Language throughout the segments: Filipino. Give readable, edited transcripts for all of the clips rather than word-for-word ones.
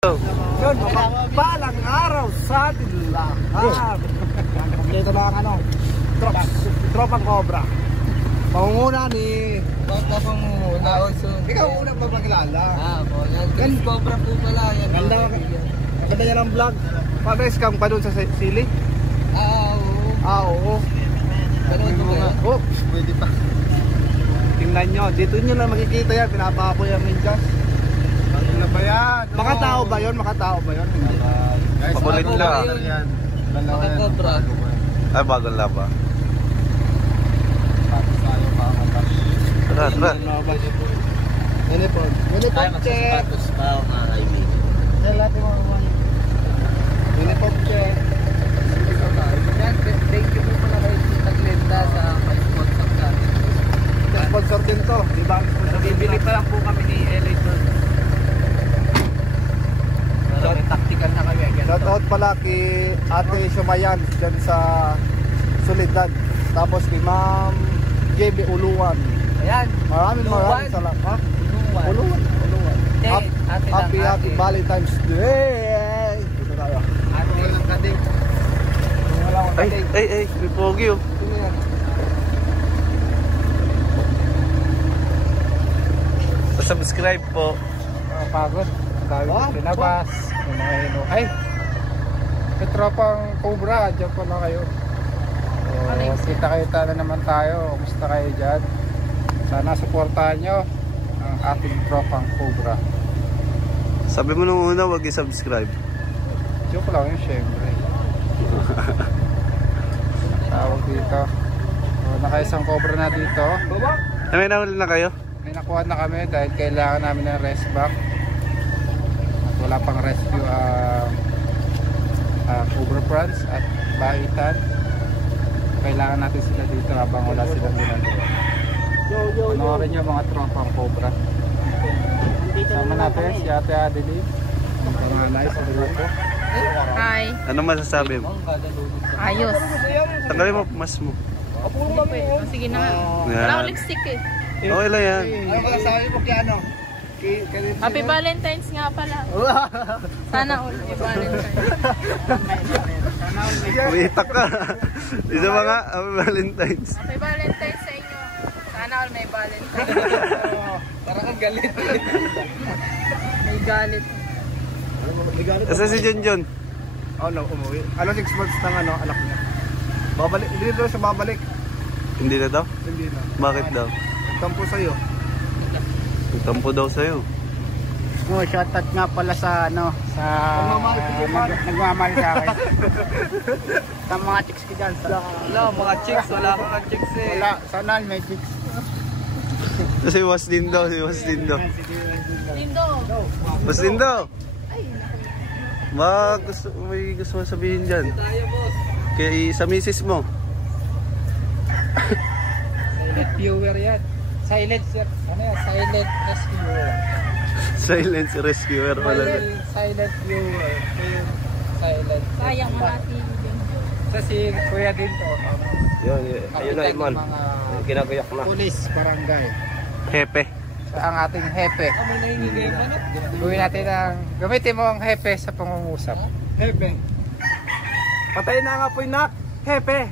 Yun, mapagpalang araw sa atin lahat. Kompleto lang ano, tropang cobra. Pangunguna ni Pangunguna also. Ikaw una pa magkilala. Po, yan. Cobra po pala. Yan. Ganda niya ng vlog. Pa-scam pa dun sa sili? Oo. Oo. Pero ito ba yan? Oh, pwede pa. Tingnan nyo, dito nyo lang makikita yan. Pinapapo yung minjas. Ano ba yan? Makatao ba yun? Makatao ba yun? Pakulit lang. Mga cobra. Ay, bagal na ba? Tara, tara. Uniform. Uniform check. Yan lahat yung mga uniform check. Yan, thank you po pala kay Tita Glenda sa sponsor ka. Sponsor din to. Diba? Bibili pa lang po kami ni LA Tour. Pero may tactical na kami. Shout out pala kay Ate Shumayan dyan sa Solidad. Tapos kay Ma'am JB Uluwan. Ayan. Maraming salamat. Ha? Uluwan. Happy Valentine's Day. Dito tayo. Ate lang kading. Ay, may pogi oh. Sino yan? Subscribe po. Pagod. Dami Ah, pinabas. Yung mga hino. Ay! May tropang cobra. Diyan po na kayo. Kita-kita na naman tayo. Kumusta kayo dyan? Sana supportahan nyo ang ating tropang cobra. Sabi mo nung una, wag i-subscribe. Joke lang yun, syempre. Tawag dito. Nakaisang cobra na dito. Ay, may nahuli na kayo? May nakuha na kami dahil kailangan namin ng rest back. At wala pang rescue cobra prawns at baitan. Kailangan natin sila dito habang wala silang ginagawa. Panoorin nyo mga tropang cobra. Sama natin si Ate Adeline. Ang pangalay sa grupo. Hi. Ano masasabi mo? Ayos. Tagalin mo, mas mo. Sige na nga. Yan. Wala akong lipstick eh. Okay lang yan. Ano ba sabi mo kay ano? Happy Valentine's nga pala. Sana all may Valentine's. Umitak ka. Isa ba nga? Happy Valentine's. Happy Valentine's sa inyo. Sana all may Valentine's. Parang kang galit. May galit. Asa si John John? Oh no, umuwi. 6 months ng anak niya. Babalik, hindi daw siya babalik. Hindi na daw? Hindi na. Bakit daw? Tampo sa'yo. Nagtampo daw sa'yo. Shoutout nga pala sa nagmamahal sa akin. Sa mga chicks ko dyan. Wala, mga chicks. Wala kang chicks eh. Wala, sana may chicks. Si Wasdin daw, si Wasdin daw. Lindo. Wasdin daw! Ba, may gusto mo sabihin dyan? Tayo, boss. Kaya sa misis mo. Silent viewer yan. Silent rescuer. Silence rescuer pala. Silent viewer. Silent. Sayang mga TV din. Sa si Kuya din to. Yun, ayun na Iman. Ginagayak na. Pulis, barangay. Hepe. Ang ating hepe. Kami nahingigay pa na. Gamitin mo ang hepe sa pangungusap. Hepe. Patay na nga po yung nak. Hepe.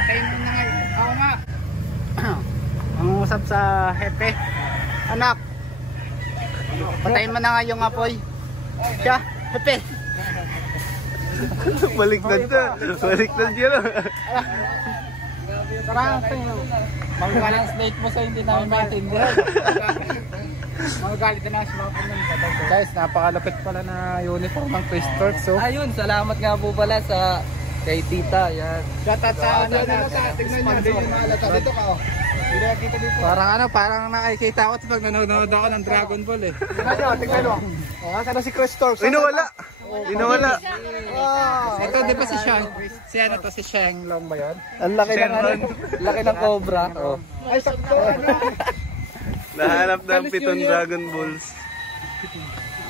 Patayin mo na nga. Oo nga. Pangungusap sa hepe. Anak. Patayin mo na nga yung apoy. Siya, hepe. Baliktad na. Baliktad yun. Tara, mag-balance date mo sa hindi namin maintindihan. Magagalit na si mga pumunta. Guys, napakalapit pala na uniform ng Twister. So, Ayun, salamat nga po pala sa kay Tita. Yan. shoutout sa ano na. Tignan nyo, hindi nyo maalata. Dito ka oh. Hindi nakikita dito. Parang nakikita ko pag nanonood ako ng Dragon Ball eh. Tignan nyo. Oh, asa na si Chris Torx? Inawala. Inawala. Ito di ba si Shang? Si ano to, si Shang Long ba yun? Ang laki ng Laki ng cobra. Oh. Ay, sakto ano. Nahanap ng 7 Dragon Balls.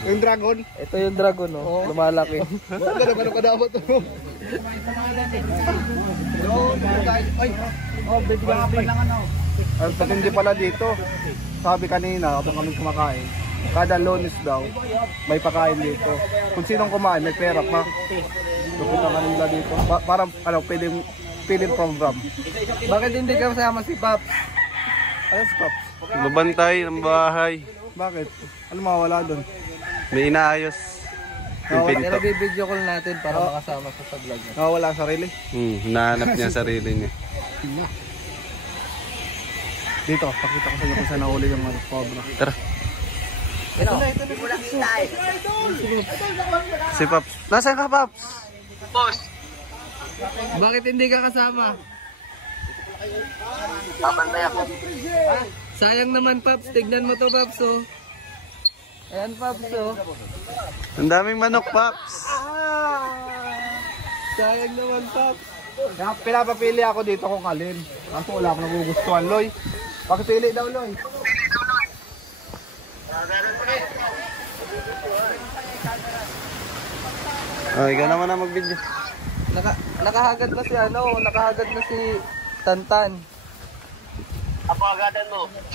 Yung dragon. Ito yung dragon, oh. Lumalaki. Gano'n ka dapat. Ay, bibigyan ka pa ng ano. Ang patindi pala dito. sabi kanina habang kami kumakain, kada Lunes daw may pakain dito. Kung sinong kumain may pera pa. Lupitan ka nila dito. Para ano, pwedeng program. Bakit hindi ka kasama si Pops? Ayos, Pops. Babantay ng bahay. Bakit? Ano mawala doon? May inaayos. Yung pinto. Pero bibidyo call natin para makasama sa vlog niya. Nawawala ang sarili. Hinahanap niya ang sarili niya. Dito, pakita ko sa inyo kung saan nahuli yung mga cobra. Tara. Si Pops. Nasaan ka, Pops? Bakit hindi ka kasama? Sayang naman, Pops. Tignan mo to, Pops, oh. Ayan, Pops, oh. Ang daming manok, Pops. Sayang naman, Pops. Pinapapili ako dito kung alin. Kaso wala akong nagugustuhan, Loy. Pakipili daw, Loy. Oh, ikaw naman na mag-video. Nakahagad na si nakahagad na si Tantan.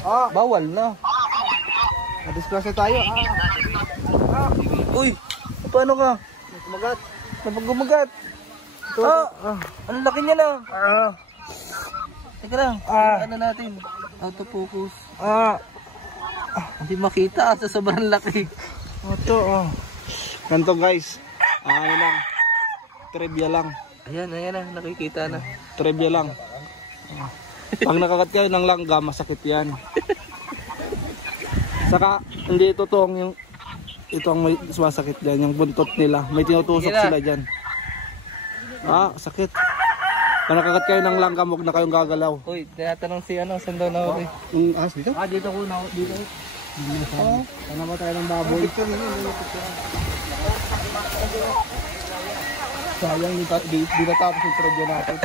Ah, Bawal na. na-discuss tayo. Uy, paano ka? Kumagat. Napag-gumagat. Ang laki niya na. Teka lang, ano natin? Autofocus. Hindi makita sa sobrang laki. Ito, ganito guys. Ano lang. Trivia lang. Ayan na, nakikita na. Trivia lang. Pag nakagat kayo ng langga, masakit yan. Saka, hindi totoong yung ito ang may sumasakit dyan, yung buntot nila. May tinutusok sila dyan. Sakit. Pag nakagat kayo ng langga, huwag na kayong gagalaw. Uy, tinatanong si saan daw na uli? Dito? Dito ko na. Dito. Ano ba tayo ng baboy? Sayang, di natapos yung trivia natin.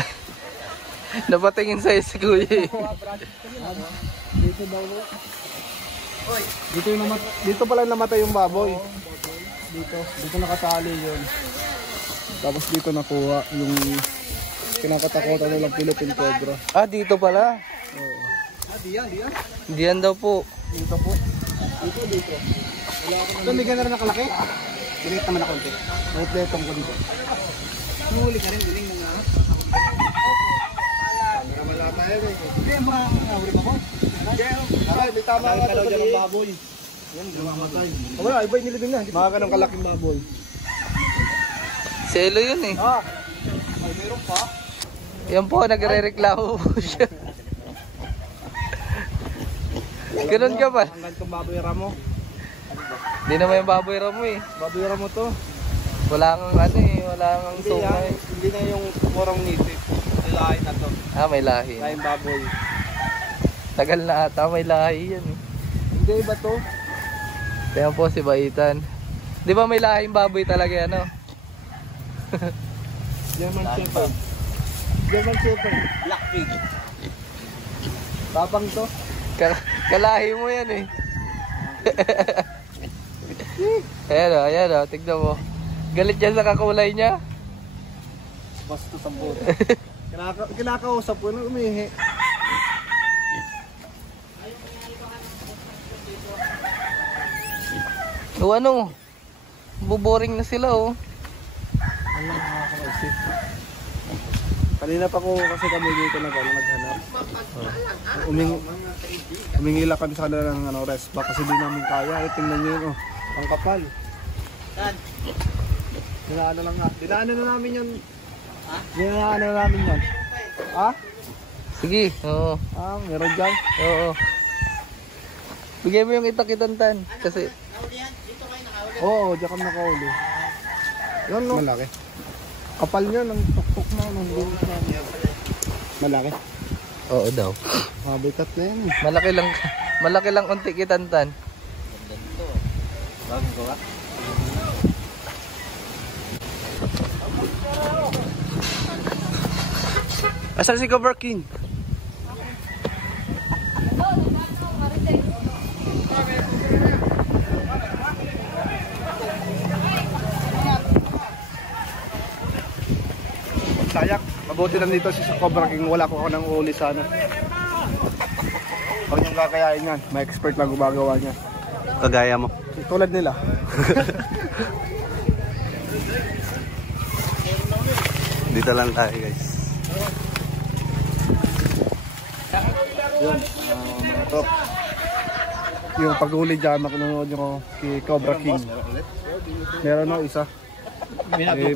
Napatingin sa'yo si Kuya eh. Dito daw. Dito pala namatay yung baboy. Dito nakasali yun. Tapos dito nakuha yung kinakatakutan nilang Philippine Cobra. Dito pala. Oo. Diyan daw po. Dito po. Dito. Ito, bigyan na rin nakalaki. Bilit naman na konti. Kompletong ko dito. Nahuli ka rin, biling mo nga. Wala tayo eh. Hindi, mga nahuli pa po. May tama nga ito dyan ng baboy. Yan, mamatay. Wala, iba yung nilibing na. Mga ganong kalaking baboy. Selo yun eh. May meron pa. Yan po, nagre-reklamo po siya. Ganun ka ba? Hanggang itong baboy ramo. Hindi naman yung baboy ramo eh. Baboy ramo to. Wala kang wala kang sungay. Hindi na yung morong native. Nilahin na to. May lahi. Lahin baboy. Tagal na ata, may lahi yan eh. Hindi ba to? Kaya po si Baitan. Di ba may lahing baboy talaga yan, no? German Shepherd. German Shepherd. Black pig. Tapang to. Kalahi mo yan eh. Ayan o, tignan mo. Galit yan sa kakulay niya. Basta sa buto. Kinakausap ko na umihi. O ano? Buboring na sila oh. Alam nakakausip. Kanina pa ko kasi kami dito naghanap. Umingila kami sa kanila ng rest back kasi di namin kaya. Tingnan nyo yun, ang kapal. Dinaanan lang nga. Dinaanan na namin yun. Dinaanan na namin yan. Sige, oo. Meron dyan. Oo. Bigay mo yung itakitantan kasi Oo, diyan kami nakauli. Yan no. Malaki. Kapal niya ng tuktok na nung linis namin. Malaki. oo daw. Habitat na yan eh. Malaki lang unti kitantan. Bagong gawa. Asan si Cobra King? Sayak. Mabuti nandito si Cobra King. Wala ko ng uli sana. Pag namin kakayain yan. May expert lang gumagawa niya. Kagaya mo. Tulad nila. Dito lang tayo guys. Yun, mga top. Yung paghuli dyan, makinunood nyo kay Cobra King. Meron no, isa.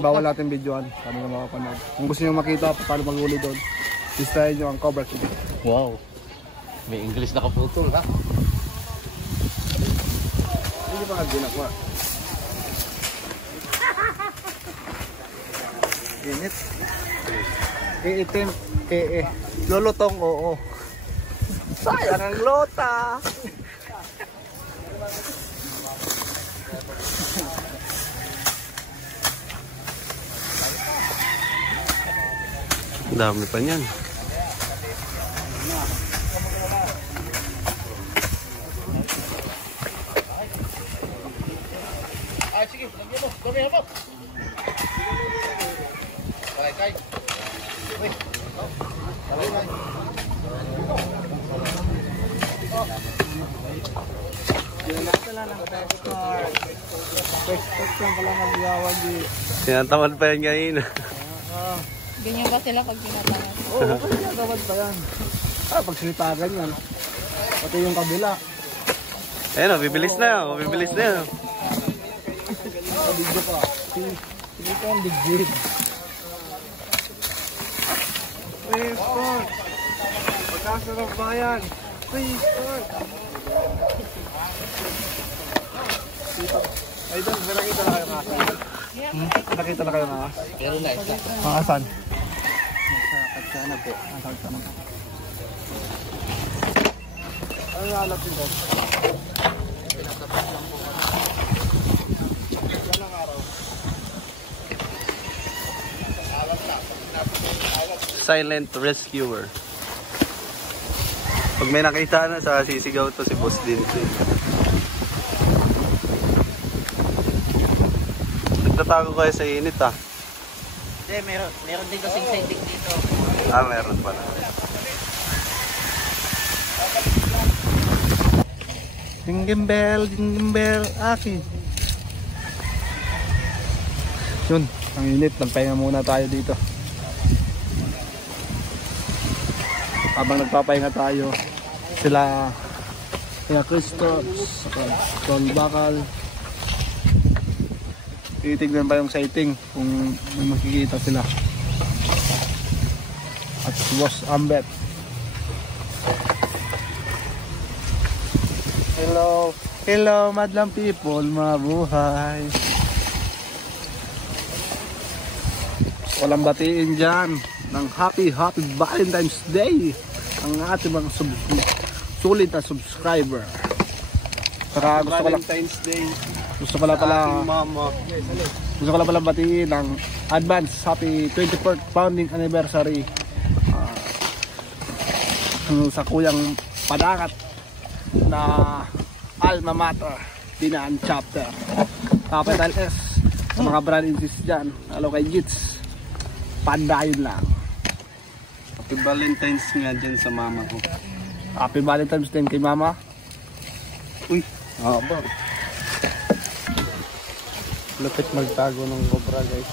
Bawal natin videoan. Kami na makapanood. Kung gusto nyo makita paano maghuli doon, listahin nyo ang Cobra King. Wow. May English na kaputol ha. Hindi ba ginagawa? Init. Iitim. Lulutong, oo. Sayang ang lota. Dami pa niyan. Ay, sige. Lagyan mo. Gawin mo. Kay. Uy. Sabay na. Tinatamad pa yan kanina. Ganyan ba sila pag tinatanong? Oo, gawad pa yan. Pag sinipagan yan. Pati yung kabila. Ayun o, bibilis na yan. Bibilis na yan. Video pa. Sige ko ang digid. Sport. Pagkasarap ba yan? Sport. Ay, doon. May nakita na kayo mga asan. Nakita na kayo mga asan. Pero na isa. Mga asan? Nasa Katsana po. Nasa Katsana po. Ano yung alat din doon? Silent rescuer. Pag may nakita na sa sisigaw to si Boss Dinso. Nagtatago kayo sa init ah. Hindi, meron din kasing setting dito. Ah, meron pala. Ding bell, akin. Yun, ang init. Nagpahinga muna tayo dito. Habang nagpapahinga tayo, sila Christos, Tol Bakal. Titignan pa yung sighting kung may makikita sila. At si Boss Ambet. Hello madlang people, mabuhay. Walang batiin dyan ng happy Valentine's Day ang ating mga sulit na subscriber. Saka Valentine's Day. Gusto ko lang pala batiin ng advance happy 24th founding anniversary sa Kuyang Padakat na Alma Mater Dinaan Chapter, capital S. Sa mga brand insist dyan, hello kay Jits, pandayon lang. Happy Valentine's nga dyan sa mama ko. Happy Valentine's din kay mama. Uy, ba? Lapit magtago ng cobra guys.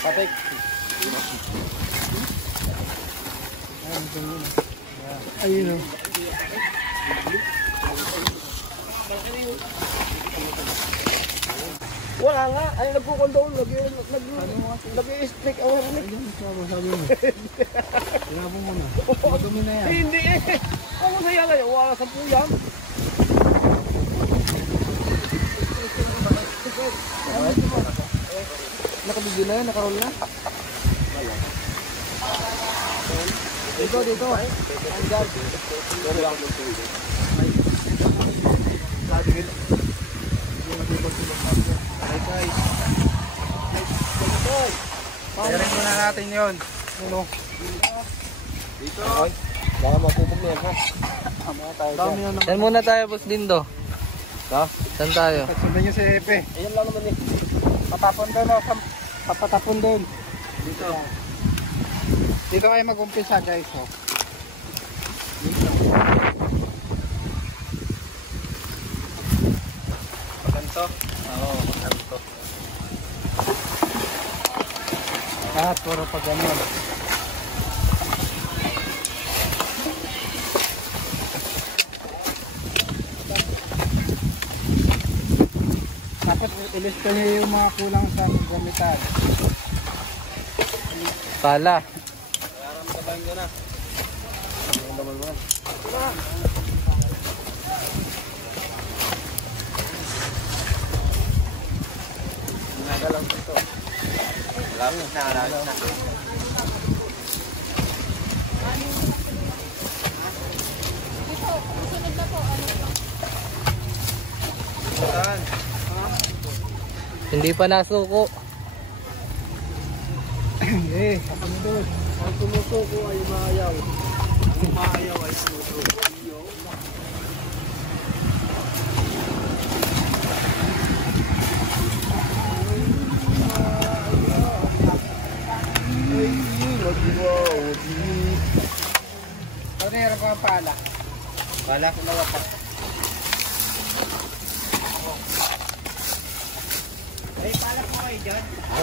Patik. Ayun o. Wala nga. Ay, nagkukondol. Nag-i-stick awareness. Sabi mo. Tinapon mo na. Madumi na yan. Hindi eh. Kung masaya kayo, wala sa puyang. Nakabigyo na yun, nakaroll na. Dito. Andyan. Sharing muna natin yun. Ano? Dito. Baka mapupog na yan ha. Dami na naman. Saan muna tayo, Boss Dindo? Ha? Saan tayo? Sundan nyo si Epe. Ayan lang naman eh. Patapon doon o. Papatapon doon. Dito. Dito kayo mag-umpisa guys. Oh. Ganito. Oo, ganito. Lahat puro pag ganyan. Dapat ilista nyo yung mga kulang sa gamitan. Pala. Karamdaman nyo na. Nagalang dito. Lapit na. Susunod na po. Saan? Hindi pa nasuko. Eh, ako doon. Ang tumutuko ay maayaw. Ang maayaw ay suso. Ano yung mga pala? Bala ko na wapa.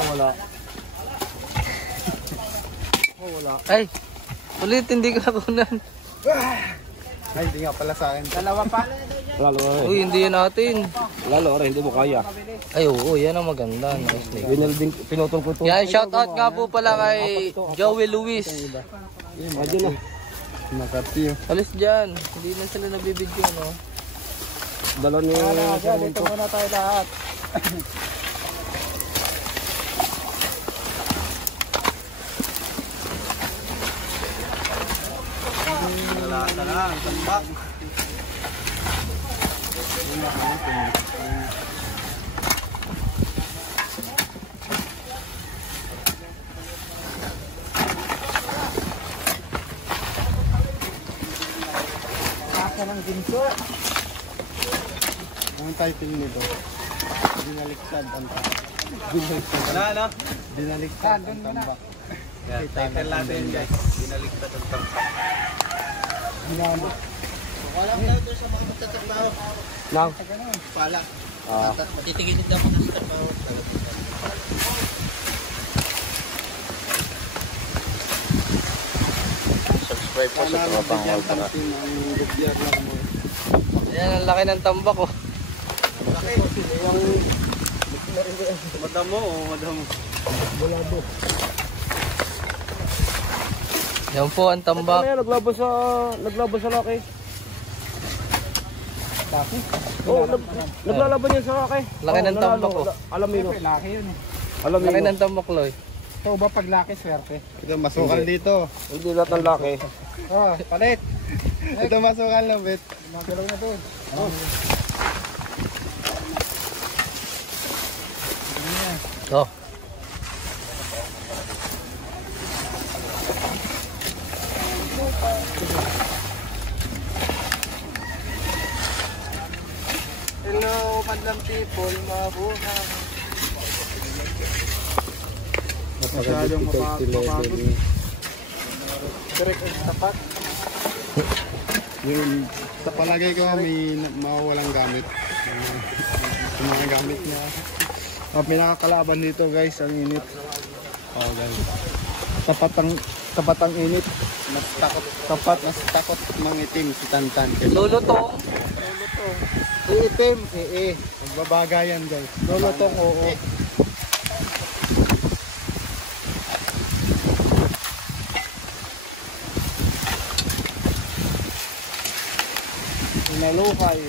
Wala. Wala. Ay! Ulit, hindi ko nakunan. Ay, hindi nga pala sa akin. Dalawa pa? Lalo Uy, hindi yan natin. Lalo hindi mo kaya. Ay, oo, yan ang maganda. Nice name. Binalding, pinutol ko ito. Yan, shoutout nga po pala kay Joey Luis. Imagine na. Nakati yun. Alis dyan. Hindi na sila nabibidyo, no? Dalo ni... Dito muna tayo lahat. Nalasa na. Ang tambak. Kaka ng ginso. Ang title nito. Binaliktad ang tambak. Ano? Binaliktad ang tambak. Yan, title natin guys. Binaliktad ang tambak. Binaliktad. Walang tayo doon sa mga magtatrabaho. Nang? Pala. Titigilid daw mga sa trabaho. Subscribe po sa Tropang Ultra. Yan, ang laki ng tambak, oh. Madamo o madamo? Bulado. Yan po ang tambak. Naglabo sa laki. Laki? Oo, naglalaban yan sa laki. Laki ng tambak, oh. Alam mo yun. Laki yun. Alam mo Laki yun. ng tambak, Loy. Ito ba pag laki, swerte? Ito masukal dito. Hindi lahat ng laki. Oh, palit. Ito masukal lang, bet. Magalaw na doon. Oh. Oh. Hello, madlang people, mabuhay. Masyadong mapagod. Correct ang tapat. Yung sa palagay ko may mawawalang gamit. Yung mga gamit niya. Ang pinakakalaban dito guys, ang init. Oh, guys. Tapat ang init. Mas takot mangitim si Tantan. Lulutong. Iitim. Magbabagayan guys. Lulutong, oo. Inalukay.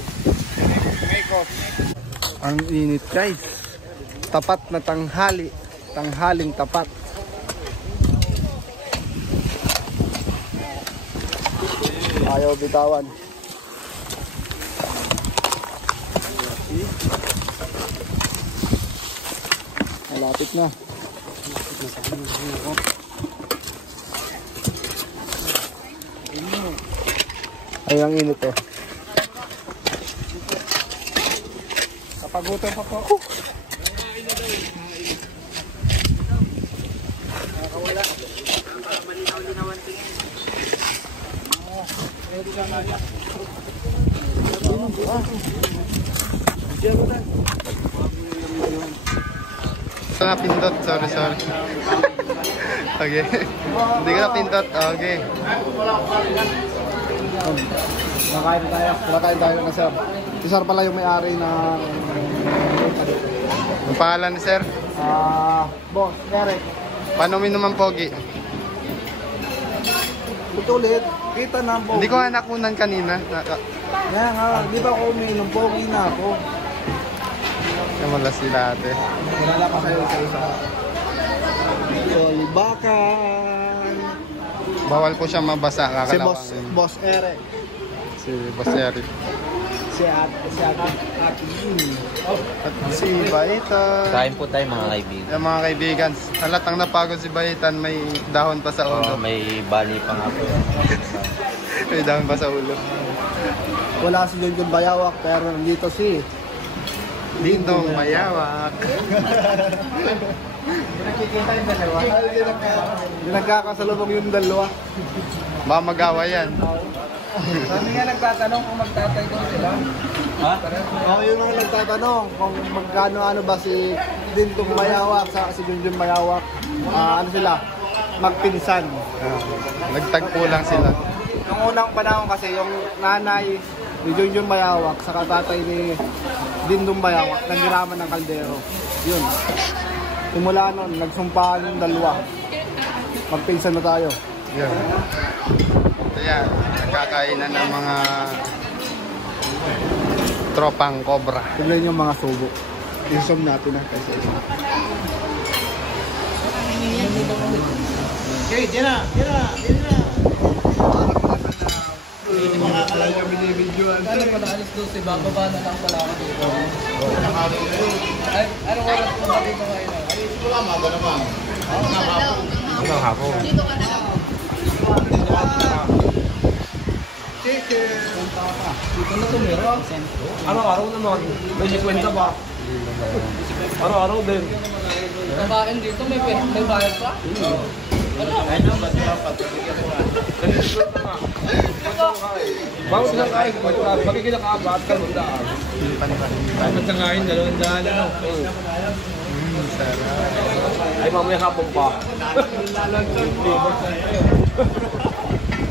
Ang init guys. Tapat na tanghali. Tanghaling tapat. Ayaw bitawan. Malapit na. Ay, ang init eh. Kapagutom pa po. Napindot, sorry. Okay. Hindi ko napindot, okay. Nakain tayo na sir. Si sir pala yung may-ari ng... Ang pangalan ni sir? Boss, Eric. Paano uminom ang pogi? Ito ulit, kita na po. Hindi ko nga nakunan kanina. Kaya nga, di ba ako uminom, pogi na ako. Kamala sila ate. Wala pa sa'yo sa isa. Bakan. Bawal po siya mabasa, Si kakalawang. Boss Eric. Si Boss Eric. Si Ate At si Baitan. Kain po tayo mga kaibigan. Yung mga kaibigan, halatang napagod si Baitan, may dahon pa sa ulo. May bali pa nga po. May dahon pa sa ulo. Wala si Junjun Bayawak, pero nandito si Dindong Mayawak. nakikita yung dalawa. Hindi nagkakasalubong yung dalawa. Baka mag-awa yan. Sabi nga nagtatanong kung magtatay ko sila. Ha? Oo, yun ang nagtatanong kung magkano ba si Dindong Mayawak sa si Junjun Mayawak. Ano sila? Magpinsan. Nagtagpo lang sila. Yung unang panahon kasi yung nanay ni Junjun Mayawak sa tatay ni Dindong Mayawak naghiraman ng kaldero. Yun. Simula nun, nagsumpahan yung dalawa. Magpinsan na tayo. Yan. So yan, nagkakainan ng mga tropang cobra. Tignan yung mga subo. Isom natin na kasi isa. Okay, dyan na. Hindi makakalang kami ni videoan. Ano pala alis doon si bababa na lang pala ako dito. Anong oras po ba dito ngayon? Hanggang hapon. Dito na to meron. Araw-araw naman. May kwenta ba? Araw-araw din. Kabain dito, may bayad pa? Bawat lang kain, magiging nakaabot ka ng daan. Dapat na ngayon, 200 ano. Ay, mamaya hapon pa.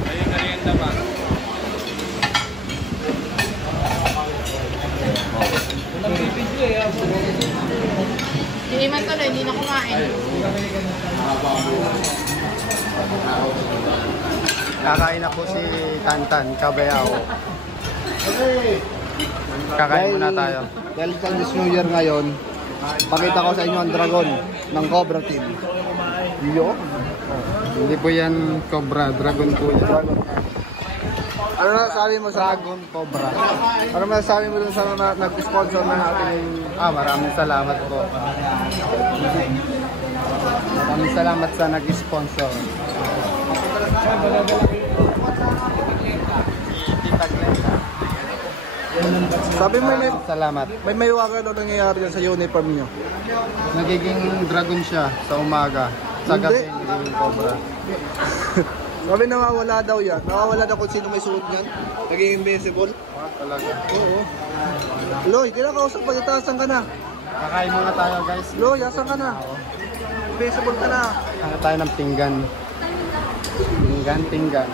Ayun, merienda ba? Nagbibidyo eh. Hindi man to, hindi na kumain. Kakain na po si Tantan, Kabayao. Kakain muna tayo. Dahil Chinese New Year ngayon, pakita ko sa inyo ang dragon ng Cobra Team. Yo. Hindi po yan Cobra, Dragon po yan. Ano na sabi mo sa Dragon Cobra. Ano masasabi mo dun sa nag-sponsor na ating Maraming salamat po. Maraming salamat sa nag-sponsor. sabi mo Salamat. may waga daw nangyayari dyan sa uniform nyo. Nagiging dragon siya sa umaga. Sa gabi, Hindi. nagiging Cobra. Sabi nawawala daw yan. Nawawala daw kung sino may suot yan. Naging invisible. Talaga. Oo. Loy, kinakausap pa dito. Asan ka na? Kakain muna tayo guys. Loy, asan ka na? Invisible ka na. Kakain tayo ng pinggan. Pinggan.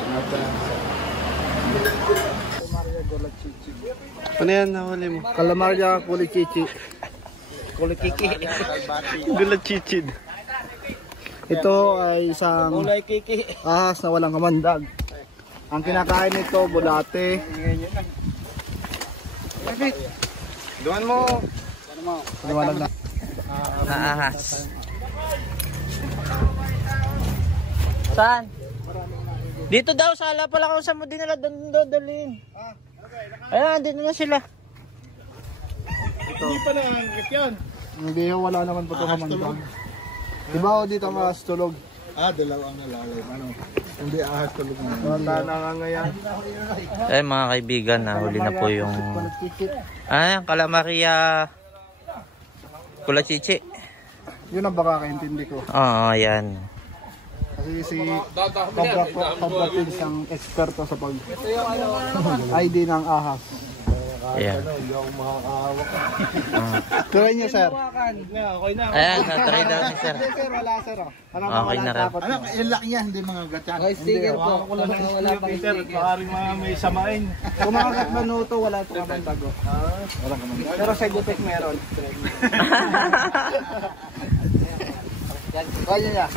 Ano yan? Nahuli mo? Calamarya kulichichi. Gulachichid. Ito ay isang ahas na walang kamandag. Ang kinakain nito, bulate. Doon mo. Liwanag na. Naahas. Saan? Dito daw, sala pala kung saan mo din nila dalhin. Ayan, dito na sila. Hindi pa nangangat yan. Hindi, wala naman po ito kamandang. Diba ako dito mas tulog? Dalawang nalalay. Ano? Hindi ahas tulog na. Wala nangangayan. Mga kaibigan, nahuli na po yung Kalamaria Kulachichi. Yun ang baka kaintindi ko. Oo, yan. Kasi si Cobra Kings ang eksperto sa pag ID ng ahas. Ayan. Try niyo, sir. Ayan, na-try daw ni sir. Hindi, sir, wala, sir. Okay na rin. Yung laki yan, hindi mga gatyan. Okay, sticker po. Wala pang sticker. Maaaring mga may samain. Kung mga minuto, wala ito ka bang tago. Pero sa Gutec meron. Kaya niya.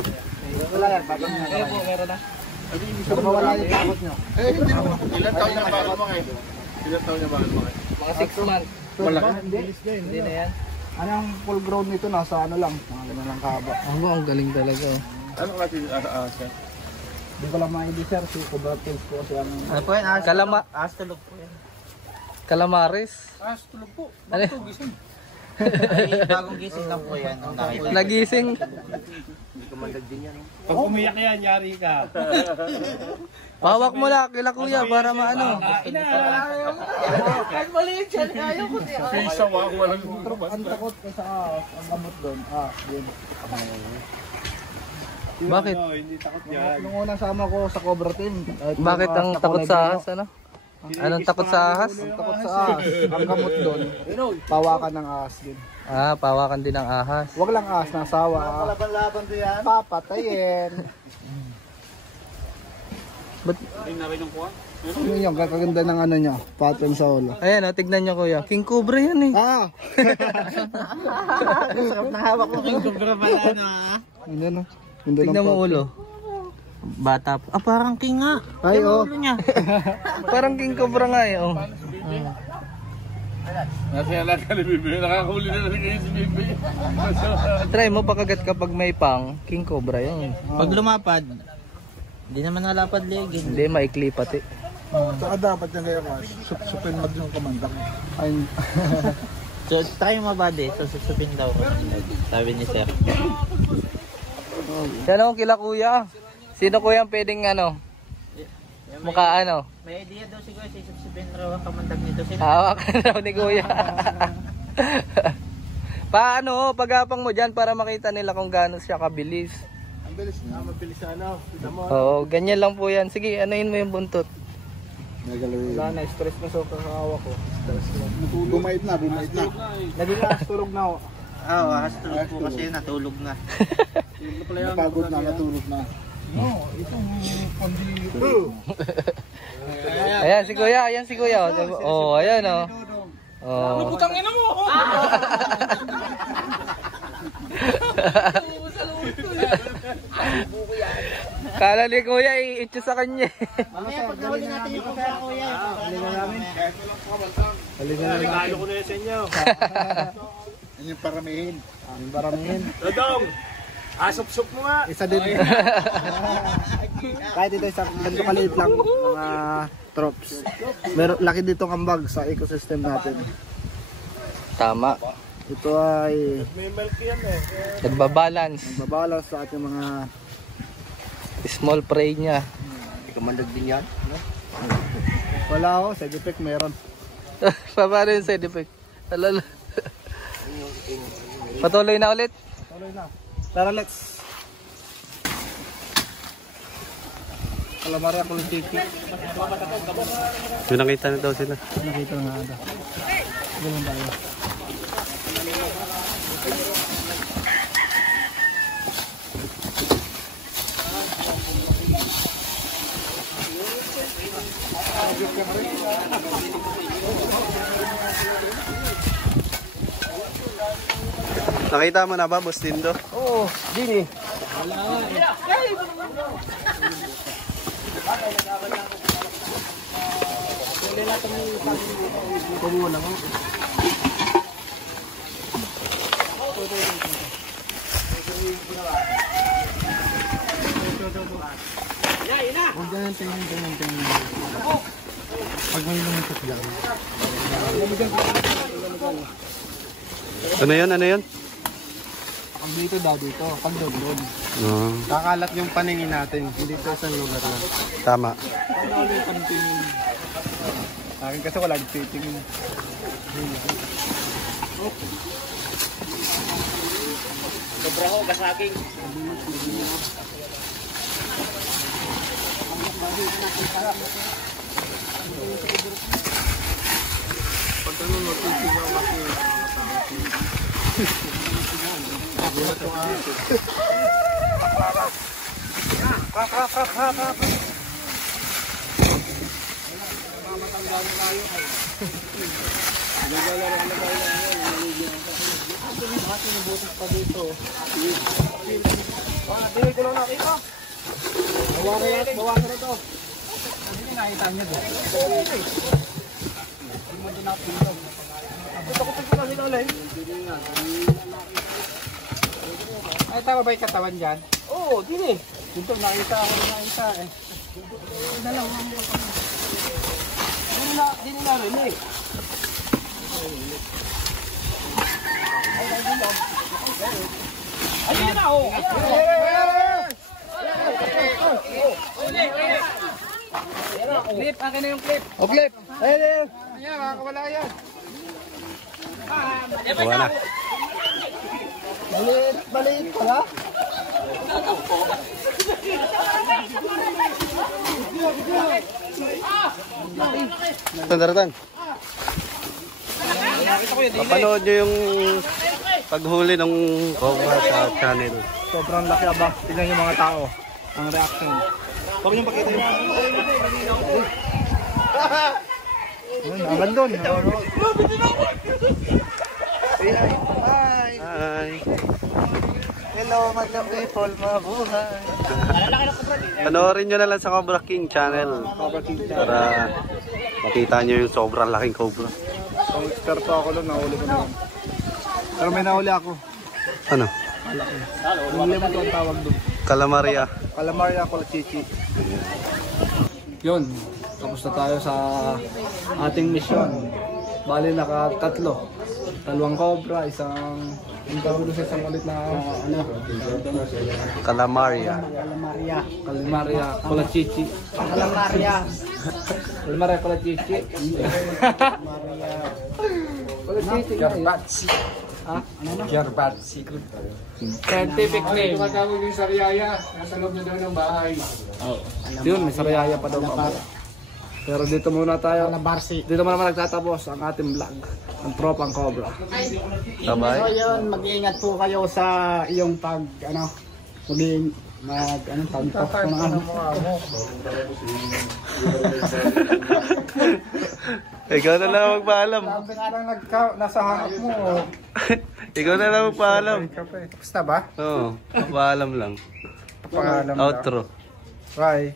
Wala yan, bagong niya. Kaya po, meron na. Pero wala yung takot nyo. Hindi naman. Ilan taon na bakal mo ngayon? Ilan taon na bakal mo ngayon? Mga 6 months. Malaki. Hindi na yan. Anong full grown nito? Nasa ano lang. Mga lang kaba. Ang galing talaga. Ano ka natin sir? Hindi ko lang ma-ID, sir. Si Cobra Kings po kasi ang... Ano po yan? Astulog po yan. Calamares. Tulog po. Ano? Gising. Bagong gising lang po yan. Nagising. Pag umiyak yan, yari ka. Pawak mo lang kila kuya para maano. Kahit maliit yan, ayaw ko niya. Ang takot ko sa ahas. Ang gamot doon. Yun. Bakit? Hindi takot yan. Nung unang sama ko sa Cobra Team. Bakit ang takot sa ahas ano? Anong takot sa ahas? Ang takot sa ahas. Ang gamot doon. Pawakan ng ahas din. Pawakan din ng ahas. Huwag lang ahas na asawa. Laban-laban din yan. Papatayin. But, Yun yung kakaganda ng ano nyo. Pattern sa ulo. ayan tignan nyo kuya. King Cobra yan eh. Sarap na hawak ko. King Cobra pala ano Hindi no. Tignan mo ulo. Bata po. Parang king nga. Ay, Ulo niya. Parang King Cobra nga eh. Oh. Nasa lahat ka ni Bibi. Nakakahuli na rin kayo si Bibi. Try mo pakagat kapag may pang. King Cobra yun. Pag lumapad, hindi naman nalapad ligid. Hindi, maikli pati. Saka dapat na ngayon supin mo din yung kamandang. Ay, So, try mo ba di? So, susupin daw. Sabi ni sir. Yan o, kila kuya. Sino kuya ang pwedeng ano? Mukha ano? May idea daw siguro si susupin raw ang kamandag nito. Hawak ka daw ni kuya. Paano, pagapang mo dyan para makita nila kung gaano siya kabilis. Ang bilis na, mabilis na ano. Kita mo. Oo, ganyan lang po yan. Sige, anuhin mo yung buntot. wala na. Stress na sa hawak ko. Stress na. Bumait na. Naging ahas tulog na ako. Oo, tulog po kasi natulog na. Napagod na, natulog na. Ayan si kuya, ayan si kuya. Oh, ayan oh. Oh. Putang ina mo! Kala ni kuya, i-itcho sa kanya. Mamaya pag nahuli natin yung kuya, kuya. Regalo ko na yun sa inyo. Yan yung paramihin. Ang baramihin. Dodong! Asop-sop mo nga! Isa din. Kahit ito isang ganito kaliit lang mga tropes. Laki dito ang ambag sa ecosystem natin. Tama. Ito ay Nagbabalance. magbabalance sa ating mga Small prey niya. Kamandag din yan. wala ako, side effect meron. Paano yung side effect? Alala. Patuloy na ulit. Tuloy na. Tara, let's. Calamaria Kulachichi. Yung nakita na daw sila. Nakita na nga. Ganun tayo. Nakita mo na ba, Boss Dindo? Oo, dini. Wala. Huwag ganyan tingin. Pag may lumitot lang. Ano yun? Pag dito daw dito, pag doon. Oo. Kakalat yung paningin natin, hindi sa isang lugar lang. Tama. Ano ulit yung paningin? Akin kasi wala titingin. Sobra ho, gasaging. Ay, tama ba yung katawan dyan? Oo, din eh. Dito nakita ako eh. Hindi na narinig. Ayun na oh. Clip, akin na yung clip. O clip. Ayun. Ayan, makakawala yan. Wala na. Maliit pala. Tandaratan. Papanood nyo yung paghuli ng cobra sa channel. Sobrang laki aba. Tignan yung mga tao. Ang reaction. Huwag niyong pakita yung... Aman doon. Hi! Hello, madam people. Mabuhay. Panoorin nyo na lang sa Cobra King channel para makita nyo yung sobrang laking cobra. Ang eksperto ako doon. Nahuli ko na yun. Pero may nahuli ako. Ano? Yung lemon to ang tawag doon. Calamaria. Calamaria colachichi. Yun. Tapos na tayo sa ating mission. Bali naka-tatlo. 2 cobra, isang... Yung tawag sa isang ulit na ano? Calamaria. Calamaria colachichi. Calamaria colachichi. Colachichi. Gerbats. Ha? Ano na? Gerbats. Secret. Scientific name. Tumatawag yung sariyaya. Nasa loob na daw ng bahay. Yun, may sarayaya pa daw mga. Pero dito muna tayo. Dito muna naman nagtatapos ang ating vlog. Ang tropang cobra. Sabay. So yun, mag-iingat po kayo sa iyong pag, ano, pagpasok ng ano. Ikaw na lang magpaalam. Sabi nga lang nasa harap mo. Ikaw na lang magpaalam. Basta ba? Oo, paalam lang. Pangalan mo. Outro. Bye.